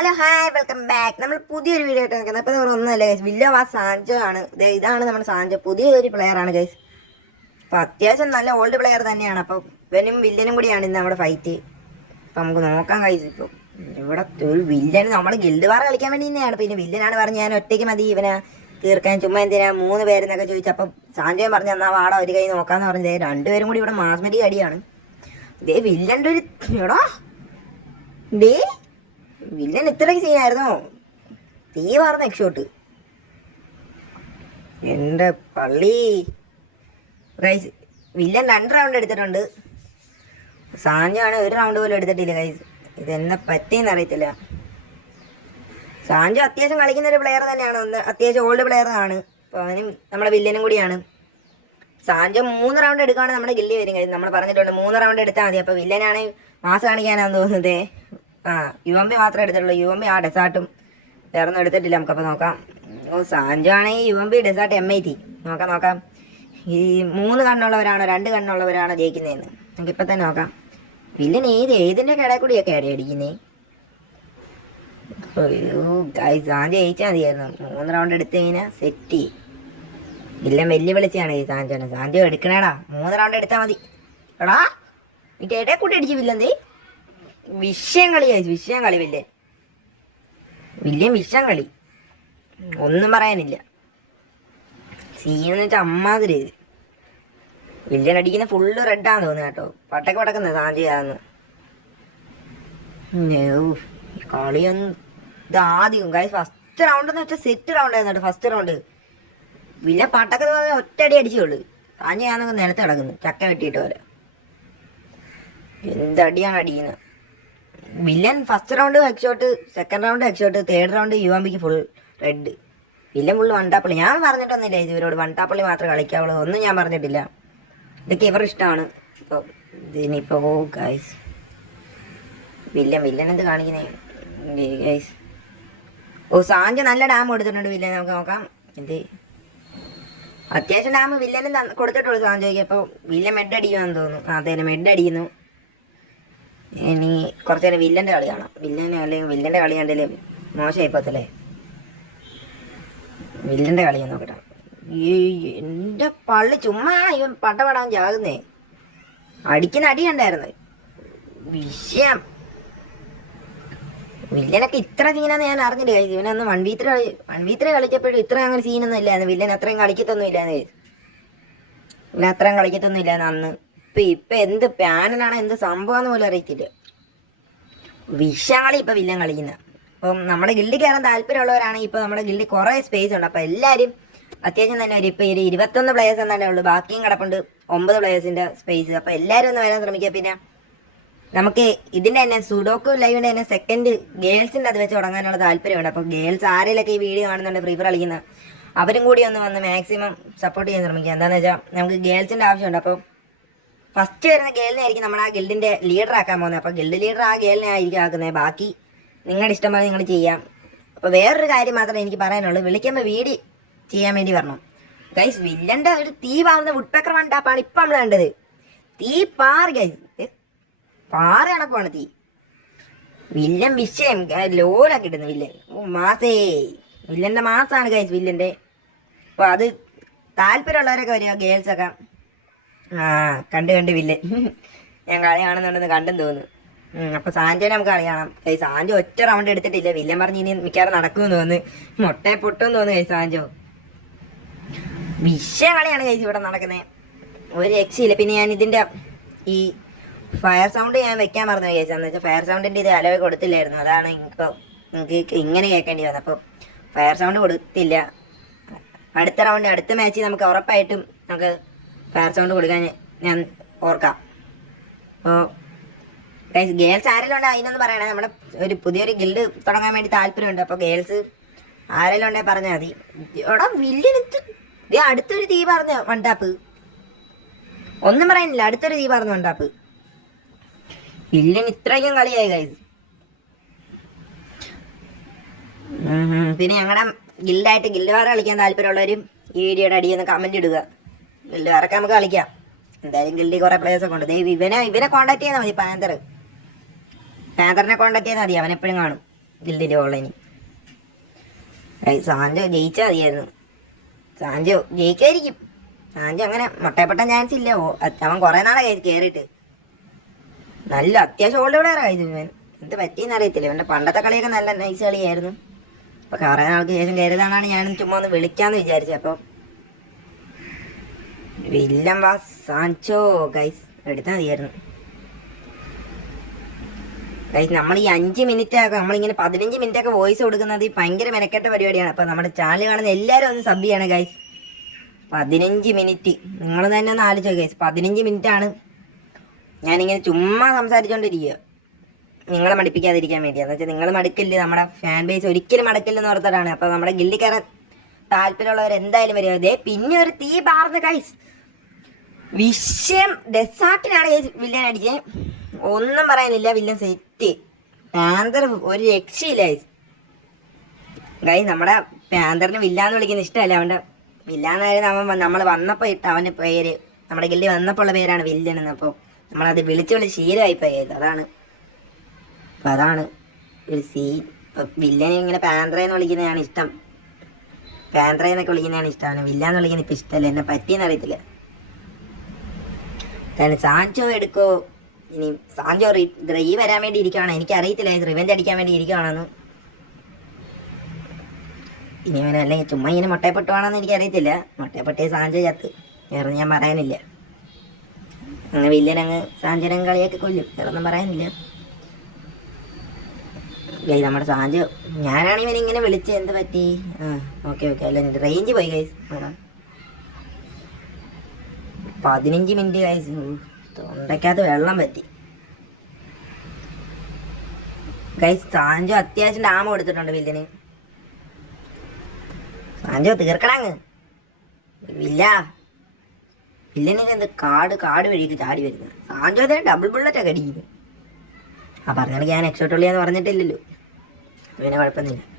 Hello hi welcome back നമ്മൾ പുതിയൊരു video ആയിട്ട് നിൽക്കുന്നത് അപ്പോൾ നമ്മൾ ഒന്നുമല്ല ഗൈസ് വില്ലോ ആ സാഞ്ചോ ആണ്. ഇതാണ് നമ്മുടെ സാഞ്ചോ പുതിയൊരു ആണ് ഗൈസ് അപ്പോൾ അത്യാവശ്യം നല്ല ഓൾഡ് പ്ലെയർ തന്നെയാണ്. അപ്പോൾ ഇവനും വില്ലനും കൂടിയാണ് ഇന്ന് നമ്മുടെ ഫൈറ്റ് അപ്പോൾ നമുക്ക് നോക്കാം കഴിച്ചു ഇപ്പോൾ ഇവിടെ ഒരു വില്ലൻ നമ്മൾ ഗിൽഡ് വാർ കളിക്കാൻ വേണ്ടി തന്നെയാണ് പിന്നെ വില്ലനാണ് പറഞ്ഞ് ഞാൻ ഒറ്റയ്ക്ക് മതി ഇവനെ തീർക്കാൻ. ചുമ്മാ എന്തിനാ മൂന്ന് പേരെന്നൊക്കെ ചോദിച്ചപ്പം സാഞ്ചോ പറഞ്ഞു എന്നാൽ വാടാ ഒരു കൈ നോക്കാന്ന് പറഞ്ഞത് രണ്ടുപേരും കൂടി ഇവിടെ മാസ്മരി അടിയാണ്. ഇതേ വില്ലന്റെ ഒരു എടാ. ഡേ വില്ലൻ ഇത്രയ്ക്ക് സീനായിരുന്നോ തീ വാർന്ന എക്സോട്ട് എന്റെ പള്ളി. ഗൈസ് വില്ലൻ രണ്ട് റൗണ്ട് എടുത്തിട്ടുണ്ട്. സാഞ്ചാണ് ഒരു റൗണ്ട് പോലും എടുത്തിട്ടില്ല ഗൈസ് ഇതെന്നെ പറ്റിയെന്ന് അറിയത്തില്ല. സാഞ്ചു അത്യാവശ്യം കളിക്കുന്ന ഒരു പ്ലെയർ തന്നെയാണ്. ഒന്ന് അത്യാവശ്യം ഓൾഡ് പ്ലെയർ ആണ്. അപ്പോൾ അവനും നമ്മുടെ വില്ലനും കൂടിയാണ്. സാഞ്ചു മൂന്ന് റൗണ്ട് എടുക്കുകയാണെങ്കിൽ നമ്മുടെ ഗില്ലി വരും കഴിയും നമ്മൾ പറഞ്ഞിട്ടുണ്ട് മൂന്ന് റൗണ്ട് എടുത്താൽ മതി. അപ്പോൾ വില്ലനാണ് മാസ് കാണിക്കാനാന്ന് തോന്നുന്നത്. ആ യു എം ബി മാത്രമേ എടുത്തിട്ടുള്ളൂ. യു എം ബി ആ ഡെസാർട്ടും വേറെ ഒന്നും എടുത്തിട്ടില്ല. നമുക്കപ്പോൾ നോക്കാം. ഓ സാഞ്ചു ആണെങ്കിൽ U M B desert M I T നോക്കാം നോക്കാം. ഈ മൂന്ന് കണ്ണുള്ളവരാണോ രണ്ട് കണ്ണുള്ളവരാണോ ജയിക്കുന്നതെന്ന് നമുക്കിപ്പോൾ തന്നെ നോക്കാം. വില്ലൻ ഏത് ഏതിന്റെ കടയിൽ കൂടിയൊക്കെ അടി അടിക്കുന്നേ? അയ്യോ ഗൈസ് സാഞ്ചോ ജയിച്ചാൽ മതിയായിരുന്നു. മൂന്ന് റൗണ്ട് എടുത്തു കഴിഞ്ഞാൽ സെറ്റ് വില്ലൻ വെല്ലുവിളിച്ചാണ് ഈ സാഞ്ചോനെ. സാഞ്ചോ എടുക്കണേടാ. മൂന്ന് റൗണ്ട് എടുത്താൽ മതി. എടാ ഇടയിൽ കൂട്ടി അടിച്ച് വില്ലെന്തേ വിഷയം കളി വിഷയം കളി വല്യ. വില്യം വിഷം കളി ഒന്നും പറയാനില്ല. സീനെന്ന് വെച്ചാൽ അമ്മാതിരി ഇത് വില്ലൻ അടിക്കുന്ന ഫുള്ള് റെഡാന്ന് തോന്നുന്നു കേട്ടോ. പട്ടക്ക് പടക്കുന്നത് സാഞ്ചിയാന്ന് കളിയൊന്നും ഇത് ആദ്യം കാര്യം ഫസ്റ്റ് റൗണ്ട് എന്ന് വെച്ചാൽ സെറ്റ് റൗണ്ട് ആയിരുന്നു ഫസ്റ്റ് റൗണ്ട് വില്ല പട്ടക്കെന്ന് പറഞ്ഞാൽ ഒറ്റയടി അടിച്ചുള്ളൂ ആന്നൊക്കെ നിലത്ത് കിടക്കുന്നു. ചക്ക വെട്ടിയിട്ട് പോലെ എന്തടിയാണ് അടിക്കുന്നത് villain first round headshot second round headshot third round U M ബിക്ക് ഫുൾ റെഡ് വില്ലൻ ഫുള്ള് വണ്ടാപ്പള്ളി. ഞാൻ പറഞ്ഞിട്ടൊന്നുമില്ല ഇവരോട് വണ്ടാപ്പള്ളി മാത്രം കളിക്കാവുള്ളൂ. ഒന്നും ഞാൻ പറഞ്ഞിട്ടില്ല. ഇതൊക്കെ ഇവർ ഇഷ്ടമാണ്. ഇപ്പോൾ ഇതിനിപ്പോൾ ഓ ഗൈസ് വില്ലൻ വില്ലൻ എന്ത് കാണിക്കുന്നേ? ഗൈസ് ഓ സാഞ്ച് നല്ല ഡാം കൊടുത്തിട്ടുണ്ട് വില്ലൻ നമുക്ക് നോക്കാം. എന്ത്? അത്യാവശ്യം ഡാം വില്ലനും കൊടുത്തിട്ടുള്ളൂ സാഞ്ചോയ്ക്ക് അപ്പോൾ വില്ലൻ മെഡ് അടിക്കുമെന്ന് തോന്നുന്നു. അതെ മെഡ് അടിക്കുന്നു. ഇനി കുറച്ച് നേരം വില്ലന്റെ കളി കാണാം. വില്ലനെ അല്ലെങ്കിൽ വില്ലന്റെ കളി കണ്ടില്ലേ മോശമായിപ്പോത്തല്ലേ വില്ലന്റെ കളി നോക്കട്ടെ. ഈ എന്റെ പള്ളി ചുമ്മാ ഇവൻ പട്ടപടാൻ ചാകുന്നേ. അടിക്കുന്ന അടി കണ്ടായിരുന്നു. വിഷയം. വില്ലനൊക്കെ ഇത്ര സീനാന്ന് ഞാൻ അറിഞ്ഞില്ല. കഴിച്ചു ഇവനന്ന് വൺ വീ കളി വൺ വീ കളിച്ചപ്പോഴും ഇത്രയും അങ്ങനെ സീനൊന്നും ഇല്ലായിരുന്നു. വില്ലൻ അത്രയും കളിക്കത്തൊന്നും ഇല്ലായിരുന്നു. ഇവൻ അത്രയും കളിക്കത്തൊന്നും ഇല്ലായിരുന്നു അന്ന്. ഇപ്പൊ ഇപ്പൊ എന്ത് പാനലാണ് എന്ത് സംഭവം പോലും അറിയത്തില്ല. വിഷങ്ങളി ഇപ്പൊ വില്ലൻ കളിക്കുന്നത് അപ്പം നമ്മുടെ ഗിൽഡിൽ കയറാൻ താല്പര്യമുള്ളവരാണെങ്കിൽ ഇപ്പൊ നമ്മുടെ ഗിൽഡിൽ കുറേ സ്പേസ് ഉണ്ട്. അപ്പൊ എല്ലാവരും അത്യാവശ്യം തന്നെ ഒരു ഇപ്പൊ ഒരു ഇരുപത്തൊന്ന് പ്ലേയേഴ്സ് തന്നെ ഉള്ളൂ. ബാക്കിയും കിടപ്പുണ്ട് ഒമ്പത് പ്ലേയേഴ്സിന്റെ സ്പേസ് അപ്പൊ എല്ലാവരും ഒന്ന് വരാൻ ശ്രമിക്കുക. പിന്നെ നമുക്ക് ഇതിന്റെ തന്നെ സുഡോക്കു ലൈവിന്റെ തന്നെ സെക്കൻഡ് ഗേൾസിന്റെ അത് വെച്ച് തുടങ്ങാനുള്ള താല്പര്യമുണ്ട്. അപ്പോൾ ഗേൾസ് ആരെങ്കിലൊക്കെ ഈ വീഡിയോ കാണുന്നുണ്ട് ഫ്രീ ഫയർ കളിക്കുന്ന. അവരും കൂടി ഒന്ന് വന്ന് മാക്സിമം സപ്പോർട്ട് ചെയ്യാൻ ശ്രമിക്കുക. എന്താണെന്ന് വെച്ചാൽ നമുക്ക് ഗേൾസിന്റെ ആവശ്യമുണ്ട്. അപ്പോൾ ഫസ്റ്റ് വരുന്ന ഗേളിനെ ആയിരിക്കും നമ്മൾ ആ ഗിൽഡിന്റെ ലീഡർ ആക്കാൻ പോകുന്നത് അപ്പോൾ ഗിൽഡ് ലീഡർ ആ ഗേളിനെ ആയിരിക്കും ആക്കുന്നത് ബാക്കി നിങ്ങളുടെ ഇഷ്ടം പോലെ നിങ്ങൾ ചെയ്യാം. അപ്പോൾ വേറൊരു കാര്യം മാത്രമേ എനിക്ക് പറയാനുള്ളൂ. വിളിക്കുമ്പോൾ വീടി ചെയ്യാൻ വേണ്ടി പറഞ്ഞു ഗൈസ് വില്ലന്റെ ഒരു തീ പാറുന്ന വുഡ്പെക്കർ വൺ ടാപ്പാണ് ഇപ്പം നമ്മൾ കണ്ടത്. തീ പാറ് ഗൈസ് പാറ കണക്കുമാണ് തീ. വില്ലൻ വിഷയം ലോലൊക്കെ ഇടുന്നു വില്ലൻ. ഓ മാസേ. വില്ലന്റെ മാസാണ് ഗൈസ് വില്ലന്റെ. അപ്പോൾ അത് താല്പര്യമുള്ളവരൊക്കെ വരിക ഗേൾസൊക്കെ ആ കണ്ട് കണ്ട് വില്ല. ഞാൻ കളി കാണുന്നുണ്ടെന്ന് കണ്ടെന്ന് തോന്നുന്നു. അപ്പൊ സാഞ്ചോനെ നമുക്ക് കളി കാണാം. കൈ സാഞ്ചോ ഒറ്റ റൗണ്ട് എടുത്തിട്ടില്ല. വില്ലൻ പറഞ്ഞ് ഇനി മിക്കവാറും നടക്കുമെന്ന് തോന്നുന്നു. മുട്ടയെ പൊട്ടുമെന്ന് തോന്നുന്നു കൈ സാഞ്ചോ വിഷയ കളിയാണ് കൈസ് ഇവിടെ നടക്കുന്നത് ഒരു രക്ഷയില്ല പിന്നെ ഞാൻ ഇതിന്റെ ഈ ഫയർ സൗണ്ട് ഞാൻ വെക്കാൻ മറന്നു വിചാരിച്ചു എന്ന് വെച്ചാൽ ഫയർ സൗണ്ടിന്റെ ഇത് അലവ് കൊടുത്തില്ലായിരുന്നു. അതാണ് ഇപ്പോൾ നിങ്ങൾക്ക് ഇങ്ങനെ കേൾക്കേണ്ടി വന്നത്. അപ്പോൾ ഫയർ സൗണ്ട് കൊടുത്തില്ല. അടുത്ത റൗണ്ട് അടുത്ത മാച്ച് നമുക്ക് ഉറപ്പായിട്ടും നമുക്ക് ഫയർ സൗണ്ട് കൊടുക്കാൻ ഞാൻ ഓർക്കാം. അപ്പോൾ ഗൈസ് ഗേൾസ് ആരെങ്കിലും ഉണ്ടോ അതിനൊന്ന് പറയണേ. നമ്മുടെ ഒരു പുതിയൊരു ഗിൽഡ് തുടങ്ങാൻ വേണ്ടി താല്പര്യമുണ്ട്. അപ്പോൾ ഗേൾസ് ആരെങ്കിലും ഉണ്ടെങ്കിൽ പറഞ്ഞാൽ മതി. എടാ വില്ലിനെത്ത് ദേ അടുത്തൊരു തീ പറഞ്ഞ വണ്ടാപ്പ് ഒന്നും പറയുന്നില്ല അടുത്തൊരു തീ പറഞ്ഞ വണ്ടാപ്പ് വില്ലൻ ഇത്രയ്ക്കും കളിയായി ഗൈസ് പിന്നെ ഞങ്ങളുടെ ഗിൽഡായിട്ട് ഗിൽഡ് വേറെ കളിക്കാൻ താല്പര്യമുള്ളവരും ഈ വീഡിയോയുടെ അടിയിൽ നിന്ന് കമന്റ് ഇടുക. ഗിൽഡ് വാറൊക്കെ നമുക്ക് കളിക്കാം. എന്തായാലും ഗിൽഡി കുറെ ഒക്കെ ഉണ്ട്. ദേ ഇവനെ ഇവനെ കോണ്ടാക്ട് ചെയ്താൽ മതി പാന്തർ പാന്തറിനെ കോണ്ടാക്ട് ചെയ്താൽ മതി അവൻ എപ്പോഴും കാണും ഗിൽഡിന്റെ ഓൺലൈനിൽ സാഞ്ചോ ജയിച്ചാൽ മതിയായിരുന്നു. സാഞ്ചോ ജയിക്കായിരിക്കും. സാഞ്ചോ അങ്ങനെ മുട്ടയപ്പെട്ട ചാൻസ് ഇല്ല. അവൻ കുറേ നാളെ കയറി കയറിയിട്ട് നല്ല അത്യാവശ്യം ഓൾഡ് ഇവിടെ ആയിരുന്നു ഇവൻ. എന്ത് പറ്റിയെന്ന് അറിയത്തില്ല. ഇവന്റെ പണ്ടത്തെ കളിയൊക്കെ നല്ല നൈസ് കളിയായിരുന്നു. അപ്പോൾ കുറേ നാൾക്ക് ശേഷം കയറിയതാണാണ് ഞാൻ ചുമ്മാ ഒന്ന് വിളിക്കാമെന്ന് വിചാരിച്ചത്. അപ്പോൾ വില്ലം വാ സാഞ്ചോ ഗൈസ് എടുത്താൽ മതിയായിരുന്നു. ഗൈസ് നമ്മൾ ഈ അഞ്ച് മിനിറ്റ് ഒക്കെ നമ്മളിങ്ങനെ പതിനഞ്ച് മിനിറ്റ് ഒക്കെ വോയിസ് കൊടുക്കുന്നത് ഭയങ്കര മെനക്കെട്ട പരിപാടിയാണ്. അപ്പോൾ നമ്മുടെ ചാനൽ കാണുന്ന എല്ലാവരും ഒന്ന് സബ് ചെയ്യണം ഗൈസ് പതിനഞ്ച് മിനിറ്റ് നിങ്ങൾ തന്നെ ഒന്ന് ആലോചിച്ചോ ഗൈസ് പതിനഞ്ച് മിനിറ്റ് ആണ് ഞാനിങ്ങനെ ചുമ്മാ സംസാരിച്ചുകൊണ്ടിരിക്കുക നിങ്ങളെ മടിപ്പിക്കാതിരിക്കാൻ വേണ്ടി. എന്ന് വെച്ചാൽ നിങ്ങൾ മടുക്കില്ല നമ്മുടെ ഫാൻ ബേസ് ഒരിക്കലും മടക്കില്ലെന്ന് ഓർത്തിട്ടാണ്. അപ്പോൾ നമ്മുടെ ഗില്ലിക്കാരൻ താല്പര്യമുള്ളവർ എന്തായാലും വരിക. ദേ പിന്നെ ഒരു തീ പാർന്ന് ഗൈസ് വിഷയം ഡെസാർട്ടിനാണ് വില്ലൻ അടിച്ചത് ഒന്നും പറയാനില്ല വില്ലൻ സെറ്റ്. പാന്തർ ഒരു രക്ഷയില്ല. ഗൈ നമ്മുടെ പാന്തറിന് വില്ലാന്ന് വിളിക്കുന്ന ഇഷ്ടമല്ല. അവന്റെ വില്ലാന്നായിരുന്നു അവൻ നമ്മൾ വന്നപ്പോൾ ഇട്ട അവന്റെ പേര്. നമ്മുടെ ഗില്ലി വന്നപ്പോൾ ഉള്ള പേരാണ് വില്ലൻ എന്ന്. അപ്പോൾ നമ്മളത് വിളിച്ച് വിളിച്ച് ശീലമായി പോയത്. അതാണ്. അപ്പം അതാണ് ഒരു സീൻ വില്ലനെ ഇങ്ങനെ പാന്ത്രയെന്ന് വിളിക്കുന്നതാണ് ഇഷ്ടം. പാന്ത്രയെന്നൊക്കെ വിളിക്കുന്നതാണ് ഇഷ്ടം. അവനെ വില്ലാന്ന് വിളിക്കുന്ന ഇപ്പം ഇഷ്ടമല്ല. എന്നെ പറ്റിയെന്ന് അറിയത്തില്ല. കാരണം സാഞ്ചോ എടുക്കോ? ഇനി സാഞ്ചോ റീ വരാൻ വേണ്ടി ഇരിക്കുകയാണ് എനിക്ക് അറിയത്തില്ല റിവെഞ്ച് അടിക്കാൻ വേണ്ടി ഇരിക്കുകയാണെന്ന് ഇനി ഇവനെ അല്ലെങ്കിൽ ചുമ്മാ ഇങ്ങനെ മുട്ടയപ്പെട്ടുവാണെന്ന് എനിക്ക് അറിയത്തില്ല മുട്ടയപ്പെട്ടേ സാഞ്ചോ ചത്ത്. വേറെ ഞാൻ പറയാനില്ല. അങ്ങ് വില്ലനങ്ങ് സാഞ്ചനം കളിയൊക്കെ കൊല്ലും. വേറൊന്നും പറയാനില്ല. ഗൈസ് നമ്മുടെ സാഞ്ചോ ഞാനാണ് ഇവനിങ്ങനെ ഇങ്ങനെ വിളിച്ച് എന്ത് പറ്റി? ആ ഓക്കെ ഓക്കെ. അല്ല റേഞ്ച് പോയി ഗൈസ് പതിനഞ്ച് മിനിറ്റ് കഴിച്ച് തൊണ്ടയ്ക്കകത്ത് വെള്ളം പറ്റി. ഗൈസ് സാഞ്ചോ അത്യാവശ്യം ഡാമ കൊടുത്തിട്ടുണ്ട് വില്ലന്. സാഞ്ചോ തീർക്കണങ്ങ്. വില്ല. വില്ലനൊക്കെ എന്ത് കാട് കാട് വഴിയൊക്കെ ചാടി വരുന്നത് സാഞ്ചോ അതിനെ ഡബിൾ ബുള്ളറ്റൊക്കെ അടിക്കുന്നു. ആ പറഞ്ഞാൽ ഞാൻ എക്സോട്ടുള്ളിയാന്ന് പറഞ്ഞിട്ടില്ലല്ലോ. പിന്നെ കുഴപ്പമൊന്നുമില്ല.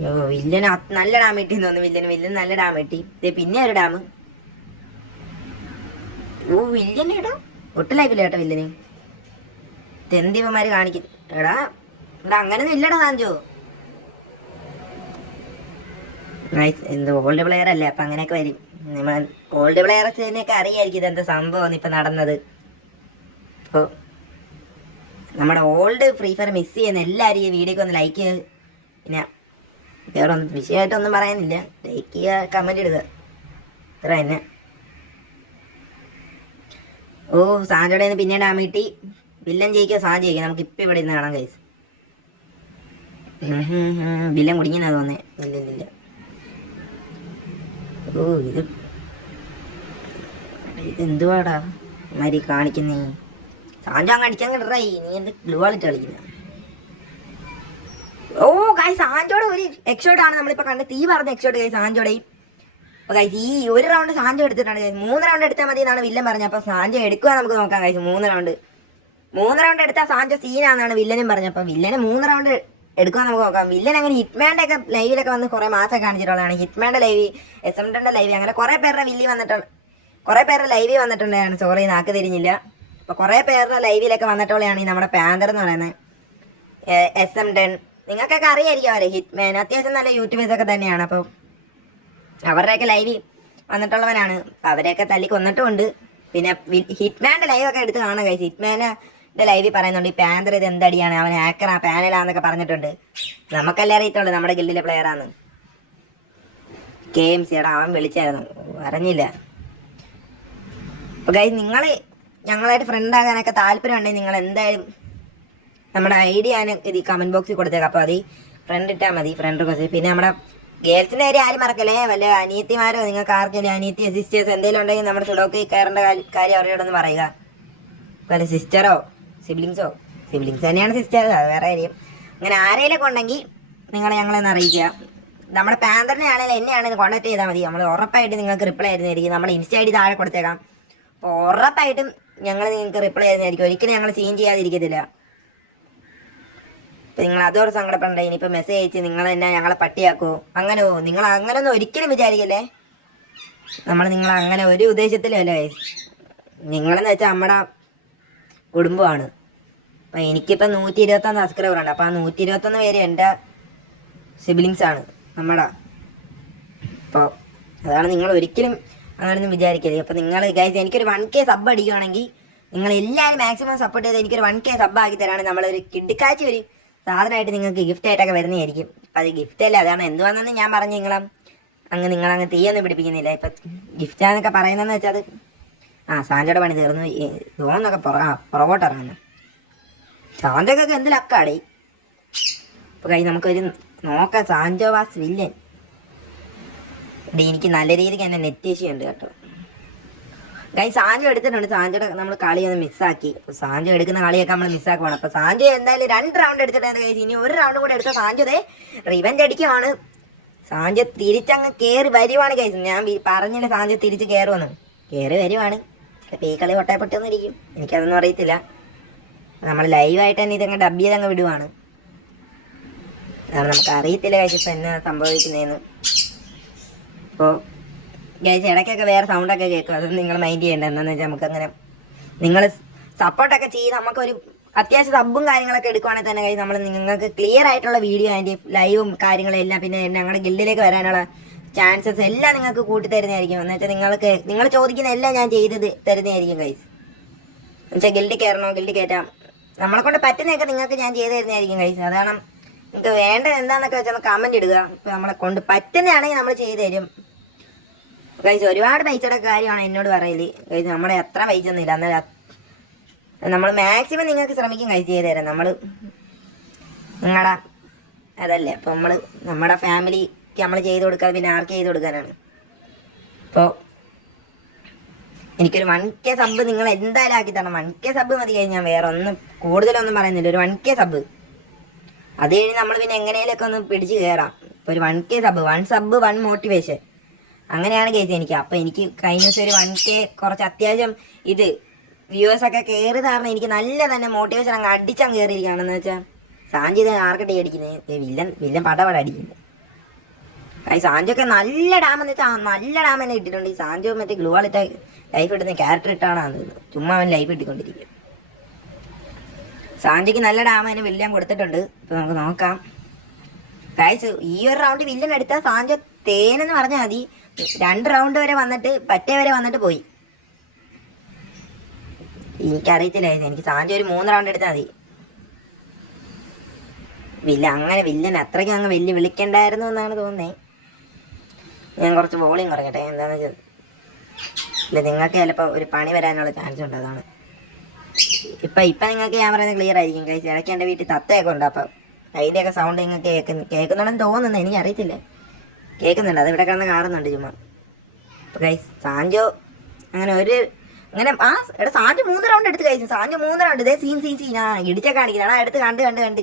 അയ്യോ വില്ലൻ നല്ല ഡാം കിട്ടി തോന്നുന്നു വില്ലൻ വില്ലൻ നല്ല ഡാം കിട്ടി. പിന്നെ ഒരു ഡാം. ഓ വില്ലൻ എടാ. ഒട്ടും ലൈഫില്ല കേട്ടോ വില്ലന്. തെന്തിവന്മാര് കാണിക്കും എടാ എടാ അങ്ങനെയൊന്നും ഇല്ലടാ സാഞ്ചോ. എന്ത് ഓൾഡ് പ്ലെയർ അല്ലേ അപ്പൊ അങ്ങനെയൊക്കെ വരും. ഓൾഡ് പ്ലെയർസിനെയൊക്കെ അറിയായിരിക്കും ഇതെന്താ സംഭവം ഇപ്പൊ നടന്നത്. അപ്പോൾ നമ്മുടെ ഓൾഡ് ഫ്രീ ഫയർ മിസ് ചെയ്യുന്ന എല്ലാവരും ഈ വീഡിയോക്ക് ഒന്ന് ലൈക്ക് ചെയ്യുക പിന്നെ വേറെ ഒന്നും വിഷയമായിട്ടൊന്നും പറയാനില്ല. ലൈക്ക് ചെയ്യുക കമന്റ് ഇടുക. ഇത്ര തന്നെ. ഓ സാജയുടെ പിന്നെ ഡാം കിട്ടി വില്ലൻ ജയിക്കുക സാഞ്ച് ജയിക്കുക. നമുക്ക് ഇപ്പം ഇവിടെ ഇരുന്ന് കാണാം കൈസ് വില്ലൻ കുടിക്കുന്ന തോന്നേ ഇല്ല ഇല്ല ഓ ഇത് ഇതെന്തുവാടാ? മാതിരി കാണിക്കുന്നേ. സാഞ്ചോ അങ്ങ് അടിച്ചങ്ങ് ഇടറായി. നീ എന്ത് ഗ്ലുവാളിട്ട് കളിക്കുന്ന? ഗായ് സാഞ്ചോടെ ഒരു എക്സോട്ട് ആണ് നമ്മളിപ്പോ കണ്ട് തീ പറഞ്ഞ എക്സോട്ട് ഗായ് സാഞ്ചോടെയും അപ്പൊ ഗൈസ് ഈ ഒരു റൗണ്ട് സാഞ്ചോ എടുത്തിട്ടാണ്. മൂന്ന് റൗണ്ട് എടുത്താൽ മതി എന്നാണ് വില്ലൻ പറഞ്ഞത്. അപ്പൊ സാഞ്ചോ എടുക്കുക നമുക്ക് നോക്കാം ഗൈസ് മൂന്ന് റൗണ്ട് മൂന്ന് റൗണ്ട് എടുത്താൽ സാഞ്ചോ സീനാണെന്നാണ് വില്ലനും പറഞ്ഞത്. അപ്പൊ വില്ലന് മൂന്ന് റൗണ്ട് എടുക്കുക നമുക്ക് നോക്കാം. വില്ലൻ അങ്ങനെ ഹിറ്റ്മാന്റെ ഒക്കെ ലൈവിലൊക്കെ വന്ന് കുറെ മാസം കാണിച്ചിട്ടുള്ളതാണ്. ഹിറ്റ്മാന്റെ ലൈവ് എസ് എം ടെന്റെ ലൈവ് അങ്ങനെ കുറെ പേരുടെ വില്ലി വന്നിട്ടുള്ള കുറെ പേരുടെ ലൈവിൽ വന്നിട്ടുണ്ടാണ് സോറി നാക്ക് തിരിഞ്ഞില്ല. അപ്പൊ കുറെ പേരുടെ ലൈവിലൊക്കെ വന്നിട്ടുള്ളതാണ് ഈ നമ്മുടെ പാന്തർ എന്ന് പറയുന്നത്. എസ് എം ടെൻ നിങ്ങൾക്കൊക്കെ അറിയായിരിക്കും അവരെ. ഹിറ്റ്മാൻ അത്യാവശ്യം നല്ല യൂട്യൂബേഴ്സ് ഒക്കെ തന്നെയാണ്. അപ്പോൾ അവരുടെയൊക്കെ ലൈവ് വന്നിട്ടുള്ളവനാണ് അവരെയൊക്കെ തല്ലി കൊന്നിട്ടുമുണ്ട്. പിന്നെ ഹിറ്റ്മാന്റെ ലൈവൊക്കെ എടുത്ത് കാണാൻ കഴിച്ചു ഹിറ്റ്മാന്റെ ലൈവിൽ പറയുന്നുണ്ട് ഈ പാന്തർ ഇത് എന്തടിയാണ്? അവൻ ഹാക്കറാ പാനലാന്നൊക്കെ പറഞ്ഞിട്ടുണ്ട്. നമുക്കല്ലേ അറിയത്തുള്ളൂ നമ്മുടെ ഗില്ലിലെ പ്ലെയറാന്ന് കെ എം സിയുടെ അവൻ വിളിച്ചായിരുന്നു. അറിഞ്ഞില്ല. അപ്പോൾ ഗൈസ് നിങ്ങൾ ഞങ്ങളായിട്ട് ഫ്രണ്ട് ആകാനൊക്കെ താല്പര്യം ഉണ്ടെങ്കിൽ നിങ്ങൾ എന്തായാലും നമ്മുടെ ഐഡിയ ഞാൻ ഇത് കമന്റ് ബോക്സിൽ കൊടുത്തേക്കാം. അപ്പോൾ അത് ഫ്രണ്ട് ഇട്ടാൽ മതി ഫ്രണ്ട് റിക്വസ്റ്റ് പിന്നെ നമ്മുടെ ഗേൾസിന്റെ കാര്യം ആരും മറക്കല്ലേ? വല്ല അനിയത്തിമാരോ? നിങ്ങൾക്ക് ആർക്കെങ്കിലും അനിയത്തി സിസ്റ്റേഴ്സ് എന്തെങ്കിലും ഉണ്ടെങ്കിൽ നമ്മുടെ സുഡോക്ക് കയറേണ്ട കാര്യം അവരോടൊന്ന് പറയുക. വല്ല സിസ്റ്ററോ സിബ്ലിങ്സോ സിബ്ലിങ്സ് തന്നെയാണ് സിസ്റ്റേഴ്സ് അത് വേറെ കാര്യം. അങ്ങനെ ആരെങ്കിലൊക്കെ ഉണ്ടെങ്കിൽ നിങ്ങൾ ഞങ്ങളെന്ന് അറിയിക്കുക. നമ്മുടെ പാന്തറിനെ ആണെങ്കിലും എന്നെ ആണെങ്കിലും കോൺടാക്ട് ചെയ്താൽ മതി. നമ്മൾ ഉറപ്പായിട്ട് നിങ്ങൾക്ക് റിപ്ലൈ ആയിരുന്നായിരിക്കും നമ്മുടെ ഇൻസ്റ്റ ഐ ഡി താഴെ കൊടുത്തേക്കാം. അപ്പോൾ ഉറപ്പായിട്ടും ഞങ്ങൾ നിങ്ങൾക്ക് റിപ്ലൈ ആയിരുന്നായിരിക്കും ഒരിക്കലും ഞങ്ങൾ സീൻ ചെയ്യാതിരിക്കത്തില്ല. നിങ്ങൾ അതോടെ സങ്കടപ്പെടണ്ട. ഇനിയിപ്പോൾ മെസ്സേജ് അയച്ച് നിങ്ങൾ തന്നെ ഞങ്ങളെ പട്ടിയാക്കൂ. അങ്ങനെ? ഓ നിങ്ങൾ അങ്ങനെയൊന്നും ഒരിക്കലും വിചാരിക്കല്ലേ? നമ്മൾ നിങ്ങൾ അങ്ങനെ ഒരു ഉദ്ദേശത്തിലും അല്ലേ നിങ്ങളെന്ന് വെച്ചാൽ നമ്മുടെ കുടുംബമാണ്. അപ്പം എനിക്കിപ്പോൾ നൂറ്റി ഇരുപത്തൊന്ന് സബ്സ്ക്രൈബറുണ്ട് അപ്പോൾ ആ നൂറ്റി ഇരുപത്തൊന്ന് പേര് എന്റെ ആണ്. നമ്മുടെ അപ്പോൾ അതാണ് നിങ്ങൾ ഒരിക്കലും അങ്ങനെയൊന്നും വിചാരിക്കരുത്. അപ്പോൾ നിങ്ങൾ ഗൈസ് എനിക്കൊരു വൺ കെ സബ് അടിക്കുകയാണെങ്കിൽ നിങ്ങൾ എല്ലാവരും മാക്സിമം സപ്പോർട്ട് ചെയ്ത് എനിക്കൊരു വൺ കെ സബ് ആക്കി തരാണെങ്കിൽ നമ്മളൊരു കിഡിക്കാച്ചി ഒരു സാധനമായിട്ട് നിങ്ങൾക്ക് ഗിഫ്റ്റ് ആയിട്ടൊക്കെ വരുന്നതായിരിക്കും. അത് ഗിഫ്റ്റ് അല്ല? അതാണ് എന്തുവാണെന്ന് ഞാൻ പറഞ്ഞു നിങ്ങളെ. അങ്ങ് നിങ്ങളങ്ങ് തീയൊന്നും പിടിപ്പിക്കുന്നില്ല. ഇപ്പം ഗിഫ്റ്റാന്നൊക്കെ പറയുന്നതെന്ന് വെച്ചാൽ അത് ആ സാഞ്ചയുടെ പണി തീർന്നു. തോന്നൊക്കെ പുറ ആ പുറകോട്ട് ഇറങ്ങുന്നു സാഞ്ചൊക്കെ എന്ത് ലക്കാടി? ഇപ്പൊ കൈ നമുക്കൊരു നോക്കാം. Sancho was villain. എനിക്ക് നല്ല രീതിക്ക് തന്നെ നെറ്റ് ഉണ്ട് കേട്ടോ. കൈ സാഞ്ചു എടുത്തിട്ടുണ്ട്. സാഞ്ചുടെ നമ്മൾ കളി ഒന്ന് മിസ്സാക്കി സാഞ്ചു എടുക്കുന്ന കളിയൊക്കെ നമ്മൾ മിസ്സാക്കുവാണ് അപ്പൊ സാഞ്ചു എന്തായാലും രണ്ട് റൗണ്ട് എടുത്തിട്ടുണ്ട് കൈസ് ഇനി ഒരു റൗണ്ട് കൂടെ എടുത്ത സാഞ്ചു ദേ റിവെഞ്ച് അടിക്കുവാണ്. സാഞ്ചു തിരിച്ചങ്ങ് കയറി വരുവാണ് കൈസ് ഞാൻ പറഞ്ഞില്ല സാഞ്ചു തിരിച്ച് കയറുമെന്ന് കയറി വരുവാണ്. ചിലപ്പോൾ ഈ കളി ഒട്ടയപ്പെട്ടൊന്നും ഇരിക്കും എനിക്കതൊന്നും അറിയത്തില്ല. നമ്മൾ ലൈവായിട്ട് തന്നെ ഇതങ്ങ് ഡബ് ചെയ്തങ്ങ് വിടുവാണ്. കാരണം നമുക്ക് അറിയത്തില്ല കഴിച്ചപ്പോ എന്നാ സംഭവിക്കുന്നതെന്ന് അപ്പോൾ കഴിച്ച് ഇടയ്ക്കൊക്കെ വേറെ സൗണ്ടൊക്കെ കേൾക്കും. അതൊന്നും നിങ്ങൾ മൈൻഡ് ചെയ്യേണ്ട. എന്താണെന്ന് വെച്ചാൽ നമുക്കങ്ങനെ നിങ്ങൾ സപ്പോർട്ടൊക്കെ ചെയ്ത് നമുക്കൊരു അത്യാവശ്യം സബും കാര്യങ്ങളൊക്കെ എടുക്കുവാണെങ്കിൽ തന്നെ കഴിച്ച് നമ്മൾ നിങ്ങൾക്ക് ക്ലിയർ ആയിട്ടുള്ള വീഡിയോ അതിന്റെ ലൈവും കാര്യങ്ങളും എല്ലാം പിന്നെ ഞങ്ങളുടെ ഗിൽഡിലേക്ക് വരാനുള്ള ചാൻസസ് എല്ലാം നിങ്ങൾക്ക് കൂട്ടി തരുന്നതായിരിക്കും. എന്ന് വെച്ചാൽ നിങ്ങൾക്ക് നിങ്ങൾ ചോദിക്കുന്ന എല്ലാം ഞാൻ ചെയ്ത് തരുന്നതായിരിക്കും കൈസ് എന്നുവെച്ചാൽ ഗിൽഡ് കയറണോ ഗിൽഡ് കയറ്റാം നമ്മളെ കൊണ്ട് പറ്റുന്നതൊക്കെ നിങ്ങൾക്ക് ഞാൻ ചെയ്ത് തരുന്നതായിരിക്കും കൈസ് അതാണ് നിങ്ങൾക്ക് വേണ്ടത് എന്താണെന്നൊക്കെ വെച്ചാൽ കമന്റ് ഇടുക. ഇപ്പം നമ്മളെ കൊണ്ട് പറ്റുന്നതാണെങ്കിൽ നമ്മൾ ചെയ്തു തരും. കൈസ് ഒരുപാട് പൈസയുടെ കാര്യമാണ് എന്നോട് പറയൽ. ഗൈസ് നമ്മുടെ എത്ര പൈസ ഒന്നുമില്ല നമ്മൾ മാക്സിമം നിങ്ങൾക്ക് ശ്രമിക്കും ഗൈസ് ചെയ്തു തരാം നമ്മൾ നിങ്ങളുടെ അതല്ലേ. അപ്പോൾ നമ്മൾ നമ്മുടെ ഫാമിലിക്ക് നമ്മൾ ചെയ്ത് കൊടുക്കാതെ പിന്നെ ആർക്ക് ചെയ്ത് കൊടുക്കാനാണ്. അപ്പോൾ എനിക്കൊരു വൺ കെ സബ് നിങ്ങൾ എന്തായാലും ആക്കി തരണം. വൺ കെ സബ് മതി കഴിഞ്ഞാൽ വേറെ ഒന്നും കൂടുതലൊന്നും പറയുന്നില്ല. ഒരു വൺ കെ സബ് അത് കഴിഞ്ഞ് നമ്മൾ പിന്നെ എങ്ങനെയൊക്കെ ഒന്ന് പിടിച്ച് കയറാം ഇപ്പോൾ ഒരു one K sub one sub one motivation അങ്ങനെയാണ് കേസ് എനിക്ക്. അപ്പോൾ എനിക്ക് കഴിഞ്ഞ ദിവസം ഒരു വൺ കെ കുറച്ച് അത്യാവശ്യം ഇത് വ്യൂവേഴ്സ് ഒക്കെ കയറി കാരണം എനിക്ക് നല്ല തന്നെ മോട്ടിവേഷൻ അങ്ങ് അടിച്ചങ്ങ് കയറിയിരിക്കുകയാണെന്ന് വെച്ചാൽ സാഞ്ചിത് ആർക്കട്ടെ അടിക്കുന്നത് വില്ലൻ വില്ലൻ പടപട അടിക്കുന്നു ഈ സാഞ്ചൊക്കെ നല്ല ഡാം എന്ന് വെച്ചാൽ നല്ല ഡാം തന്നെ ഇട്ടിട്ടുണ്ട്. ഈ സാഞ്ചോ മറ്റേ ഗ്ലൂ ആളിട്ട ലൈഫ് ഇടുന്ന ക്യാരക്ടർ ഇട്ടാണ് ചുമ്മാ അവൻ ലൈഫ് ഇട്ടിക്കൊണ്ടിരിക്കും സാഞ്ചിക്ക് നല്ല ഡാം അതിന് വില്ലൻ കൊടുത്തിട്ടുണ്ട്. ഇപ്പൊ നമുക്ക് നോക്കാം. ഈ ഒരു റൗണ്ട് വില്ലൻ എടുത്താൽ സാഞ്ചോ തേനെന്ന് പറഞ്ഞാൽ മതി. രണ്ട് റൗണ്ട് വരെ വന്നിട്ട് പറ്റേ വരെ വന്നിട്ട് പോയി. എനിക്കറിയത്തില്ലായിരുന്നു. എനിക്ക് സാഞ്ചി ഒരു മൂന്ന് റൗണ്ട് എടുത്താൽ മതി. വില്ല അങ്ങനെ വില്ലൻ അത്രയ്ക്ക് അങ്ങ് വലിയ വിളിക്കണ്ടായിരുന്നു എന്നാണ് തോന്നുന്നത് ഞാൻ കുറച്ച് ബോളിയും കുറയ്ക്കട്ടെ എന്താണെന്ന് വെച്ചാൽ ഇല്ല നിങ്ങൾക്ക് ചിലപ്പോൾ ഒരു പണി വരാനുള്ള ചാൻസ് ഉണ്ട് അതാണ്. ഇപ്പം ഇപ്പം നിങ്ങൾക്ക് ഞാൻ പറയുന്നത് ക്ലിയർ ആയിരിക്കും കഴിച്ച് ഇടയ്ക്ക് എന്റെ വീട്ടിൽ തത്തയൊക്കെ ഉണ്ട് അപ്പം അതിന്റെയൊക്കെ സൗണ്ട് നിങ്ങൾക്ക് കേൾക്കുന്നു കേൾക്കുന്നുണ്ടെന്ന് തോന്നുന്നു എനിക്ക് അറിയത്തില്ല കേൾക്കുന്നുണ്ട് അത് ഇവിടെ കിടന്ന് കാണുന്നുണ്ട് ചുമ്മാ. അപ്പോൾ കൈസ് സാഞ്ചോ അങ്ങനെ ഒരു അങ്ങനെ ആ എടാ സാഞ്ചോ മൂന്ന് റൗണ്ട് എടുത്ത് കഴിച്ചു സാഞ്ചോ മൂന്ന് റൗണ്ട് ഇതേ സീൻ സീൻ സീൻ ആ ഇടിച്ചാൽ കാണിക്കുന്നത് ആ എടുത്ത് കണ്ട് കണ്ട് കണ്ട്.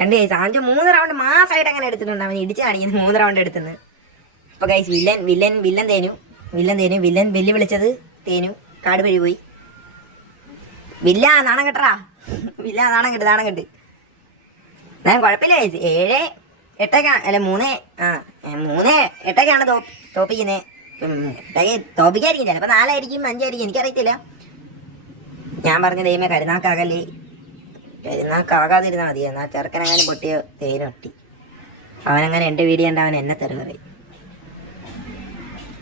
കണ്ട് കൈസ് സാഞ്ചോ മൂന്ന് റൗണ്ട് മാസമായിട്ട് അങ്ങനെ എടുത്തിട്ടുണ്ട്. അവൻ ഇടിച്ച് കാണിക്കുന്നത് മൂന്ന് റൗണ്ട് എടുത്തുനിന്ന് അപ്പോൾ കൈസ് വില്ലൻ വില്ലൻ വില്ലൻ തേനു. വില്ലൻ തേനു. വില്ലൻ വെല്ലു വിളിച്ചത് തേനു. കാട് വഴി പോയി. വില്ല നാണം കെട്ടറാ. വില്ല നാണം കെട്ട് നാണം കെട്ട്. ഞാൻ കുഴപ്പമില്ല ഏഴ് എട്ടൊക്കെ അല്ല മൂന്ന് ആ മൂന്ന് എട്ടൊക്കെയാണ് തോപ്പിക്കുന്നത് എട്ടൊക്കെ തോപ്പിക്കായിരിക്കും ചിലപ്പോൾ നാലായിരിക്കും അഞ്ചായിരിക്കും എനിക്കറിയത്തില്ല. ഞാൻ പറഞ്ഞ ദൈവമേ കരുനാക്കാകല്ലേ. കരുനാക്കാകാതിരുന്നാൽ മതി എന്നാൽ ചെറുക്കനങ്ങനെ പൊട്ടിയ തേനും ഒട്ടി അവനങ്ങനെ എന്റെ വീഡിയോ കണ്ട് അവൻ എന്നെ തെറി പറയും.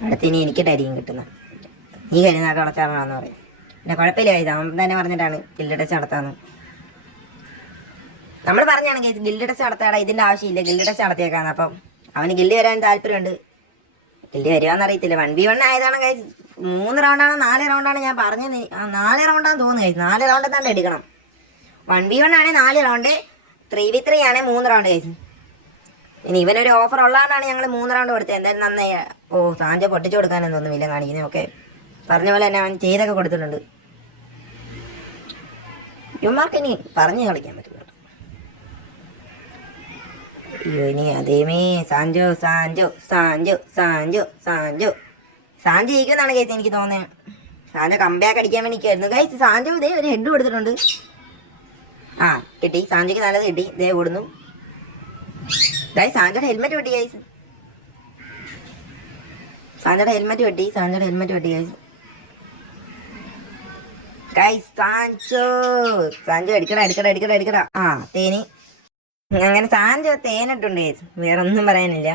അടുത്ത് ഇനി എനിക്കിട്ടായിരിക്കും കിട്ടുന്നത് നീ കരുനാക്ക അടച്ചാണെന്ന് പറയും. പിന്നെ കുഴപ്പമില്ല ഇത് അവൻ തന്നെ പറഞ്ഞിട്ടാണ് ഗിൽഡ് നടത്താമെന്ന് നമ്മൾ പറഞ്ഞാണെങ്കിൽ ഗിൽഡ് ടെസ്റ്റ് നടത്താടാ ഇതിന്റെ ആവശ്യമില്ല. ഗിൽഡ് ടെസ്റ്റ് നടത്തിയേക്കാണ്. അപ്പം അവന് ഗിൽഡ് വരാൻ താല്പര്യമുണ്ട്. ഗിൽഡ് വരുവാന്ന് അറിയത്തില്ല വൺ ബി വൺ ആയതാണ് കഴിച്ച് മൂന്ന് റൗണ്ടാണ് നാല് റൗണ്ടാണ് ഞാൻ പറഞ്ഞത്. നാല് റൗണ്ടാന്ന് തോന്നുന്നു കഴിച്ചു നാല് റൗണ്ട് തന്നെ എടുക്കണം. വൺ ബി വൺ ആണെങ്കിൽ നാല് റൗണ്ട് ത്രീ ബി ത്രീ ആണെങ്കിൽ മൂന്ന് റൗണ്ട് കഴിച്ചു ഇനി ഇവനൊരു ഓഫർ ഉള്ളതാണ് ഞങ്ങൾ മൂന്ന് റൗണ്ട് കൊടുത്തത്. എന്തായാലും നന്നായി ഓ സാഞ്ച പൊട്ടിച്ചു കൊടുക്കാനൊന്നും വില കാണിക്കുന്നത് ഓക്കെ പറഞ്ഞ പോലെ തന്നെ അവൻ ചെയ്തൊക്കെ കൊടുത്തിട്ടുണ്ട്. യുമാർക്ക് ഇനി പറഞ്ഞു കളിക്കാൻ പറ്റില്ല കേട്ടോ. അയ്യോ ഇനി അതേമേ Sancho Sancho Sancho Sancho Sancho. Sancho case എനിക്ക് തോന്നുന്നത്. സാഞ്ചോ കമ്പാക്ക് അടിക്കാൻ വേണ്ടി നിൽക്കുമായിരുന്നു കൈസ് സാഞ്ചോ ഇതേ ഒരു ഹെഡ് കൊടുത്തിട്ടുണ്ട്. ആ കിട്ടി. സാഞ്ചോക്ക് നല്ലത് കിട്ടി. ഇതേ ഓടുന്നു. ഗൈസ് സാഞ്ചോയുടെ ഹെൽമെറ്റ് വെട്ടി ഗൈസ് സാഞ്ചോയുടെ ഹെൽമെറ്റ് വെട്ടി സാഞ്ചോയുടെ ഹെൽമെറ്റ് വെട്ടി ഗൈസ് ഗൈസ് സാഞ്ചോ. സാഞ്ചോ എടുക്കടാ എടുക്കടാ എടുക്കടാ എടുക്കടാ. ആ തേനി. അങ്ങനെ സാഞ്ചോ തേനിട്ടുണ്ട്. ഗൈസ് വേറെ ഒന്നും പറയാനില്ല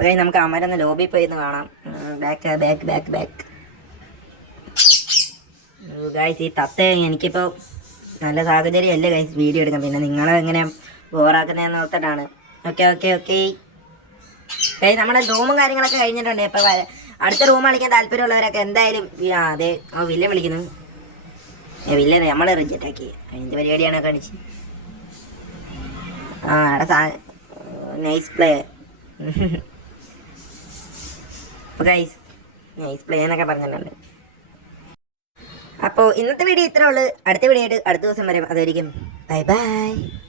guys, നമുക്ക് അമരൊന്ന് ലോബി പോയി കാണാം. Back back back back guys ഈ തത്ത എനിക്കിപ്പോൾ നല്ല സാഹചര്യം സാഹചര്യമല്ല ഗൈസ് വീഡിയോ എടുക്കാം പിന്നെ നിങ്ങളെ എങ്ങനെ ബോറാക്കുന്നതെന്ന് ഓർത്തിട്ടാണ്. ഓക്കെ ഓക്കെ ഓക്കെ ഗൈസ് നമ്മുടെ റൂമും കാര്യങ്ങളൊക്കെ കഴിഞ്ഞിട്ടുണ്ട്. ഇപ്പൊ അടുത്ത റൂം കളിക്കാൻ താല്പര്യമുള്ളവരൊക്കെ എന്തായാലും അതെ ആ വില്ല വിളിക്കുന്നു. വില്ല നമ്മളെ റിജക്റ്റ് ആക്കി. അതിന്റെ പരിപാടിയാണ് കാണിച്ച് ആ നൈസ് പ്ലേ അപ്പോൾ ഗൈസ് നൈസ് പ്ലേ എന്നൊക്കെ പറഞ്ഞിട്ടുണ്ട്. അപ്പോൾ ഇന്നത്തെ വീഡിയോ ഇത്രേ ഉള്ളൂ. അടുത്ത വീഡിയോ ആയിട്ട് അടുത്ത ദിവസം വരെ അതായിരിക്കും ബൈ ബൈ